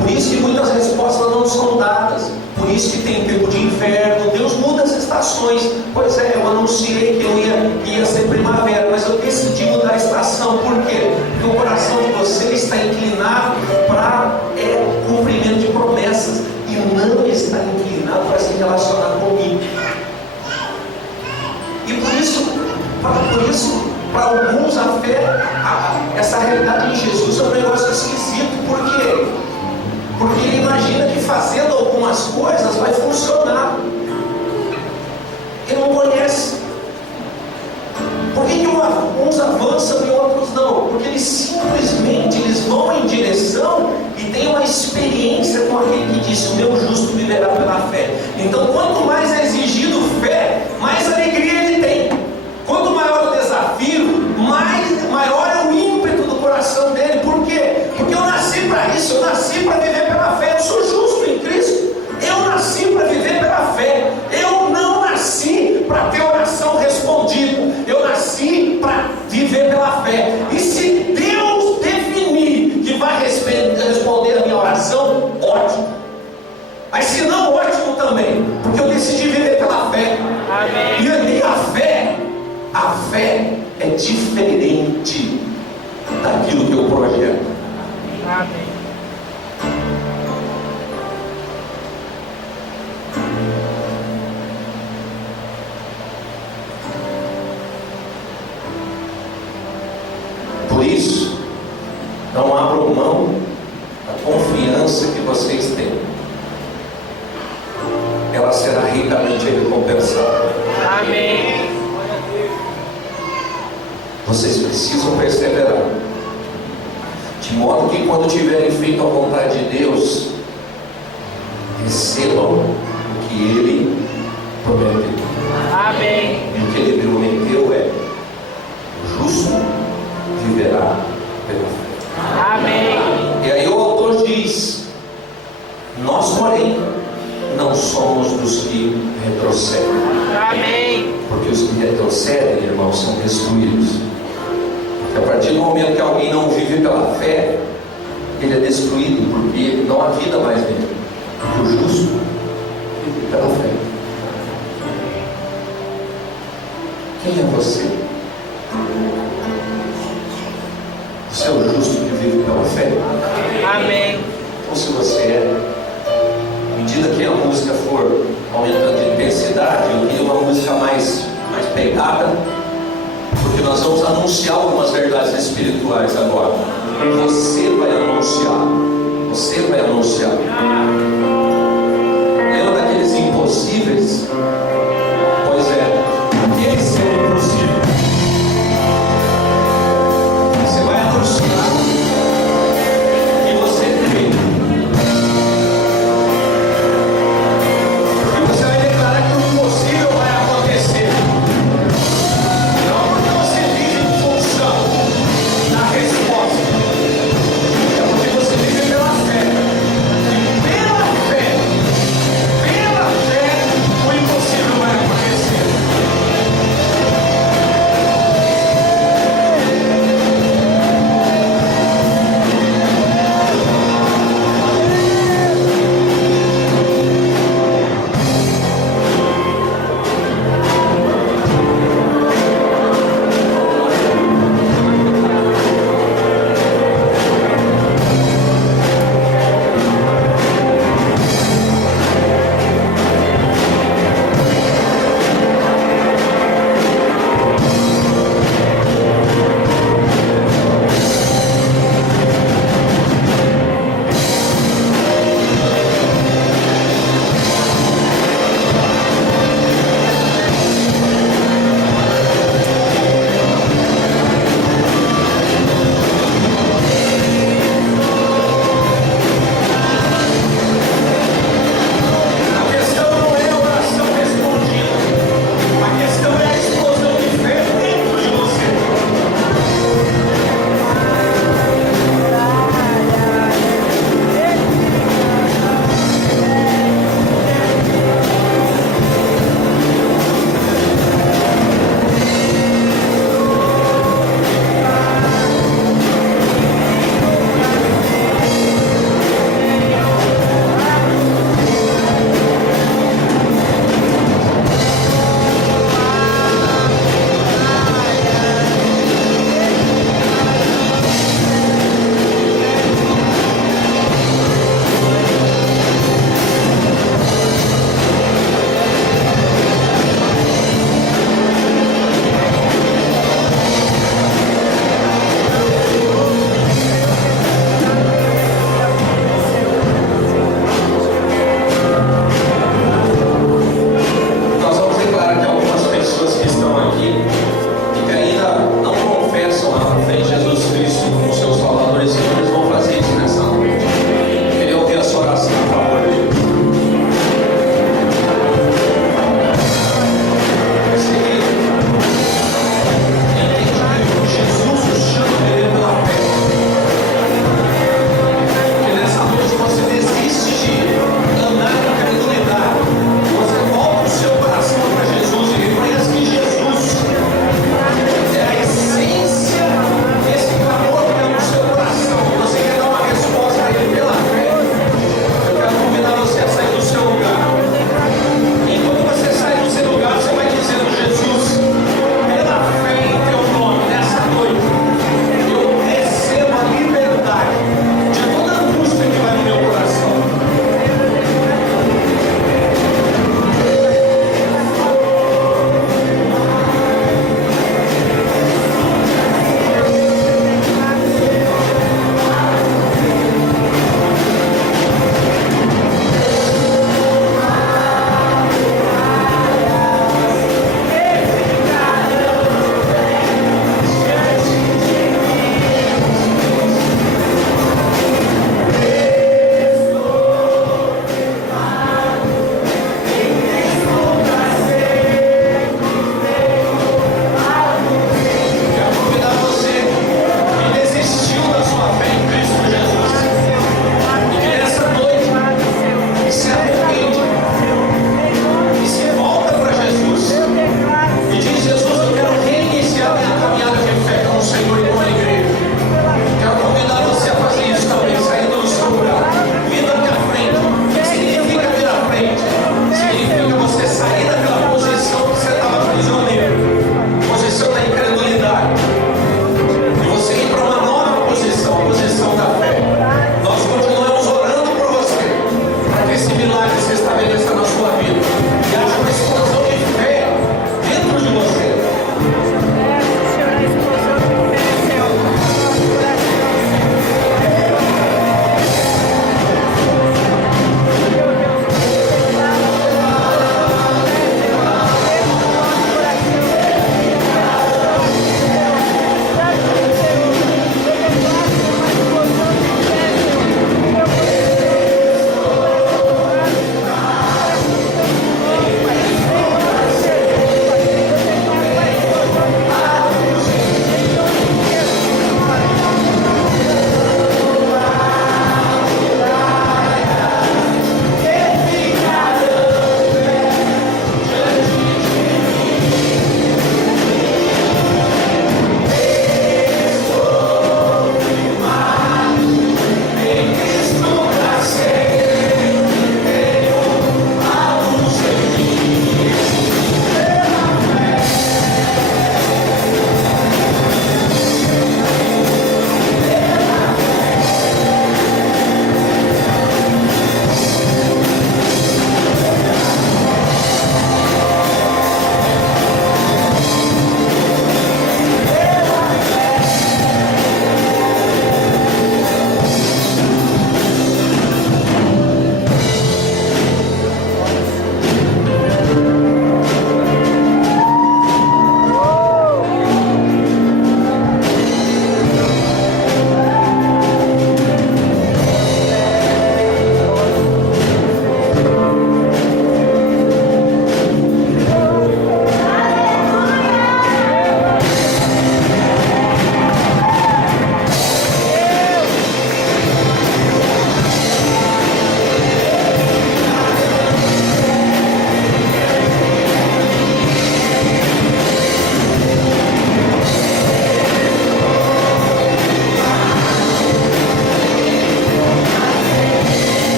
Por isso que muitas respostas não são dadas. Por isso que tem tempo de inverno. Deus muda as estações. Pois é, eu anunciei que eu ia ser primavera, mas eu decidi mudar a estação. Por quê? Porque o coração de vocês está inclinado para cumprimento de promessas e não está inclinado para se relacionar comigo. E por isso, para alguns a fé, essa realidade em Jesus é um negócio esquisito. Por quê? Porque ele imagina que fazendo algumas coisas vai funcionar. Ele não conhece. Por que uns avançam e outros não? Porque eles simplesmente vão em direção e têm uma experiência com aquele que disse: o meu justo viverá pela fé. Então, quanto mais é exigido fé, mais alegria ele tem. Quanto maior o desafio, maior é o ímpeto do coração dele. Por quê? Porque eu nasci para isso, eu nasci para viver pela fé. Eu sou justo em Cristo. Eu nasci para viver pela fé. Eu não nasci para ter oração respondida. Eu nasci para viver pela fé. E se Deus definir que vai responder a minha oração, ótimo. Mas se não, ótimo também, porque eu decidi viver pela fé. Amém. E a fé é diferente daquilo que eu projeto. Amém. Por isso, não abram mão da confiança que vocês têm. Ela será ricamente recompensada. Amém. Vocês precisam perseverar, de modo que quando tiverem feito a vontade de Deus, recebam o que Ele prometeu. Amém. E o que Ele prometeu é: o justo viverá pela fé. Amém. E aí o autor diz: nós, porém, não somos dos que retrocedem. Amém. Porque os que retrocedem, irmãos, são destruídos. A partir do momento que alguém não vive pela fé, ele é destruído, porque não há vida mais nele. O justo vive pela fé. Quem é você? Você é o justo que vive pela fé? Amém. Ou se você é, à medida que a música for aumentando de intensidade, eu queria uma música mais pegada, porque nós vamos anunciar algumas verdades espirituais agora. Você vai anunciar. Você vai anunciar. Lembra daqueles impossíveis? Pois é, aqueles são impossíveis. Você vai anunciar que você crê. E você vai declarar que o impossível vai acontecer. Não porque você vive em função da resposta, é porque você vive pela fé. E pela fé, o impossível vai acontecer.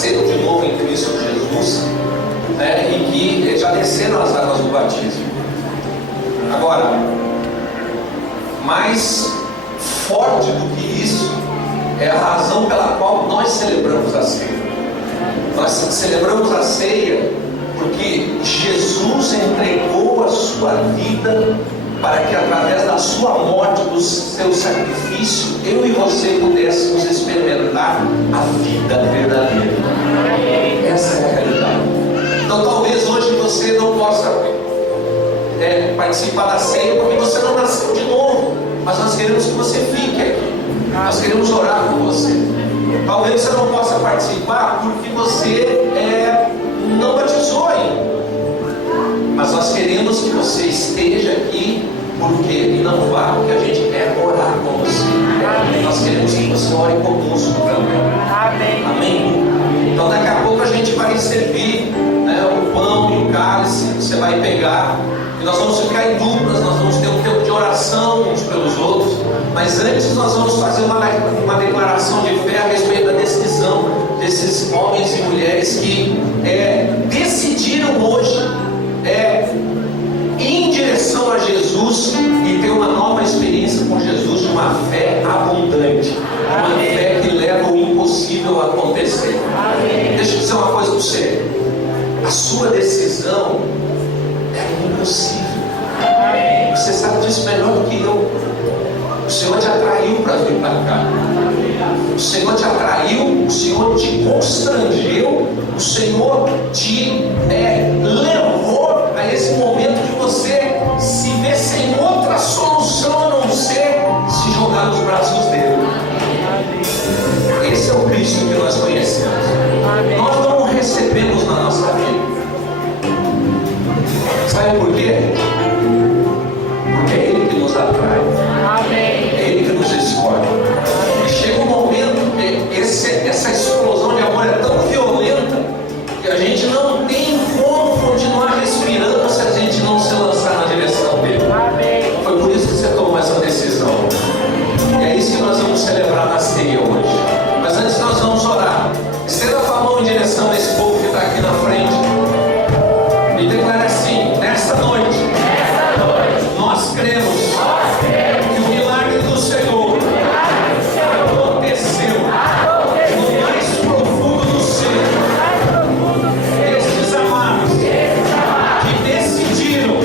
nasceram de novo em Cristo Jesus, né, e que já desceram as águas do batismo. Agora, mais forte do que isso é a razão pela qual nós celebramos a ceia. Nós celebramos a ceia porque Jesus entregou a sua vida para que através da sua morte, do seu sacrifício, eu e você pudéssemos experimentar a vida verdadeira. Essa é a realidade. Então talvez hoje você não possa participar da ceia porque você não nasceu de novo, mas nós queremos que você fique aqui. Nós queremos orar com você. Talvez você não possa participar porque você não batizou ainda, mas nós queremos que você esteja aqui e não vá, porque a gente quer orar com você. Amém. Nós queremos que você ore conosco também. Amém. Então daqui a pouco a gente vai servir, né, o pão e o cálice. Você vai pegar e nós vamos ficar em duplas. Nós vamos ter um tempo de oração uns pelos outros, mas antes nós vamos fazer uma declaração de fé a respeito da decisão desses homens e mulheres que decidiram hoje ir em direção a Jesus e ter uma nova experiência com Jesus, de uma fé abundante, uma fé que leva o impossível a acontecer. Deixa eu dizer uma coisa para você: a sua decisão é impossível. Você sabe disso melhor do que eu. O Senhor te atraiu para vir para cá. O Senhor te atraiu, o Senhor te constrangeu, o Senhor te levou a esse momento de você se ver sem outra solução a não ser se jogar nos braços dele. Esse é o Cristo que nós conhecemos. Nós não o recebemos na nossa vida. Sabe por quê? Porque é Ele que nos atrai. É Ele que nos escolhe. E chega um momento que essa explosão de amor é tão violenta que a gente não tem como continuar respirando se a gente não se lançar na direção dele. Foi por isso que você tomou essa decisão. E é isso que nós vamos celebrar na ceia hoje. Mas antes nós vamos orar. Estenda a tua mão em direção a esse povo que está aqui na frente e declare assim: nesta noite nós cremos que o milagre do Senhor aconteceu no mais profundo do ser. Estes amados que decidiram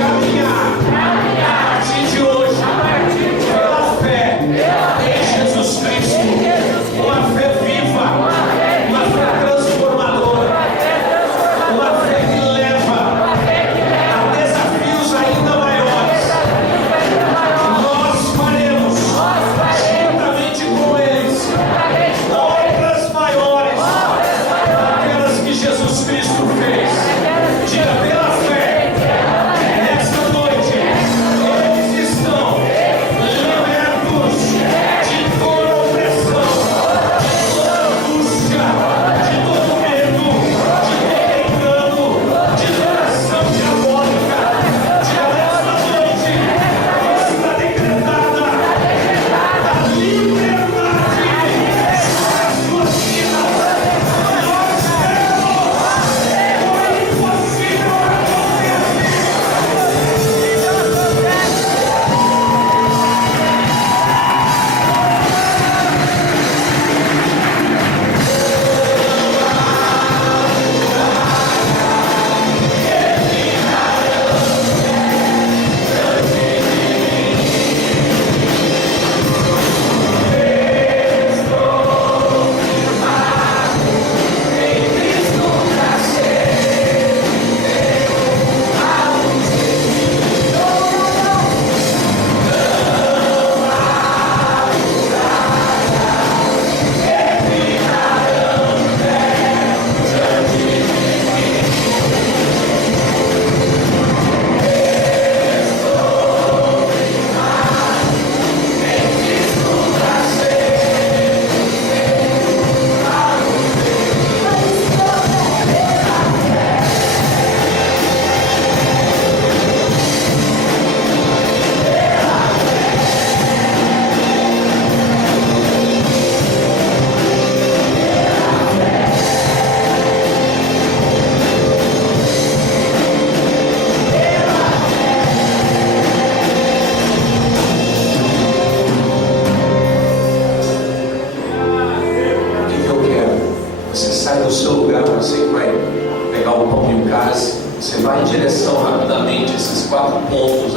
caminhar a partir de hoje pela fé em Jesus Cristo, uma fé viva, uma fé transformadora, uma fé que leva a desafios ainda maiores.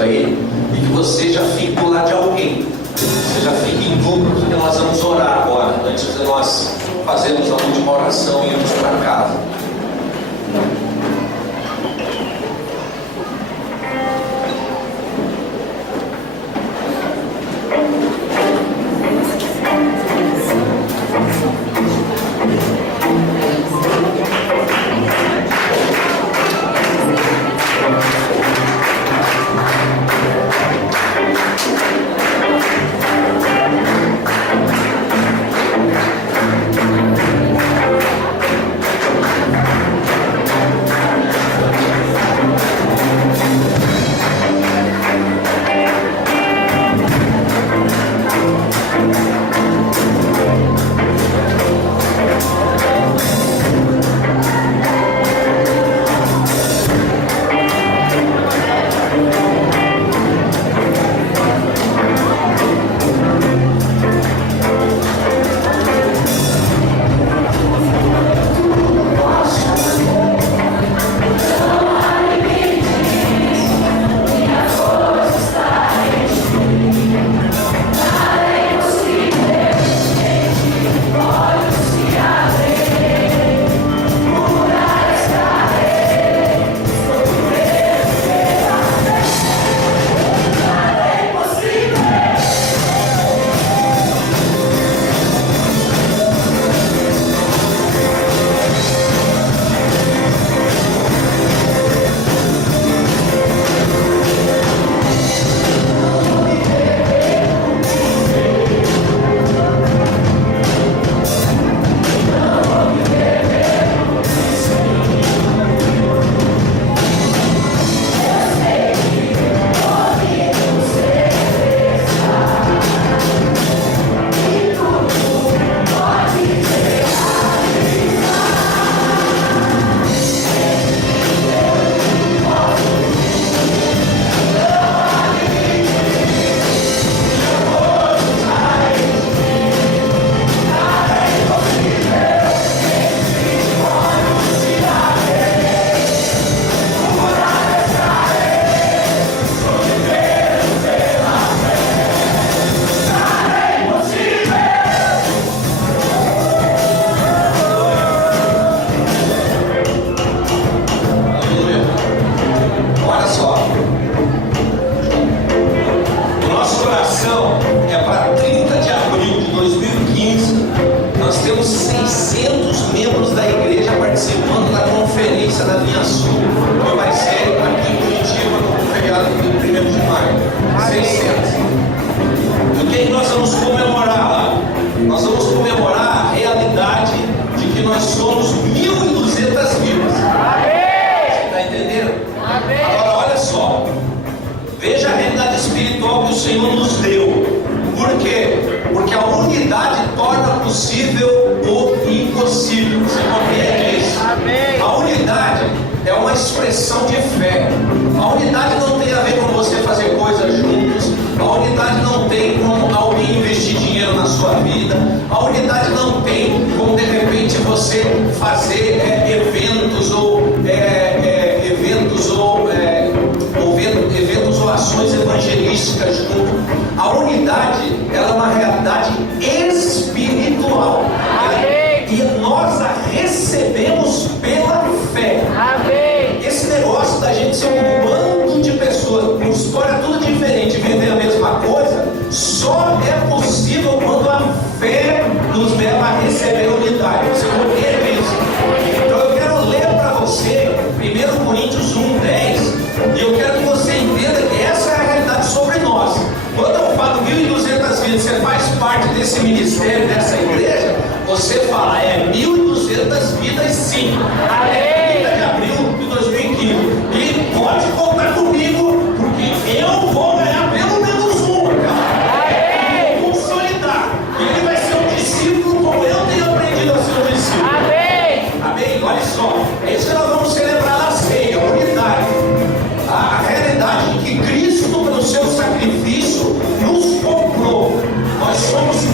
aí, e que você já fique do lado de alguém. Você já fique em dupla, porque nós vamos orar agora, antes de nós fazermos a última oração e irmos para casa.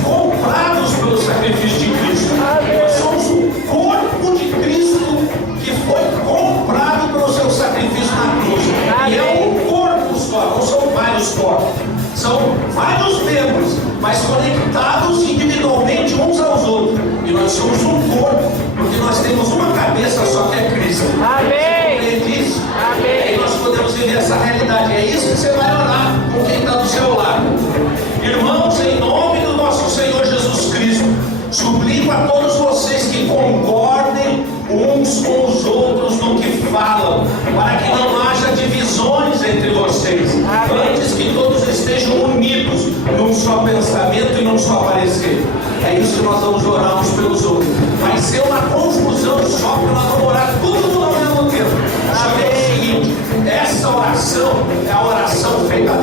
Comprados pelo sacrifício de Cristo. Nós somos o corpo de Cristo que vários corpos. São vários membros, mas conectados individualmente uns aos outros. E nós somos um corpo, porque nós temos uma cabeça só, que é Cristo. Amém. Você compreende isso? Amém. E nós podemos viver essa realidade. É isso que você vai orar com quem está do seu lado. Irmãos, em nome do nosso Senhor Jesus Cristo, suplico a todos vocês que concordem uns com os outros no que falam, para que não haja divisões entre vocês. Amém. Antes que todos estejam unidos num só pensamento e num só parecer. É isso que nós vamos orar uns pelos outros. Vai ser uma confusão só, para nós vamos orar tudo ao mesmo tempo. Só que é o seguinte: essa oração é a oração feita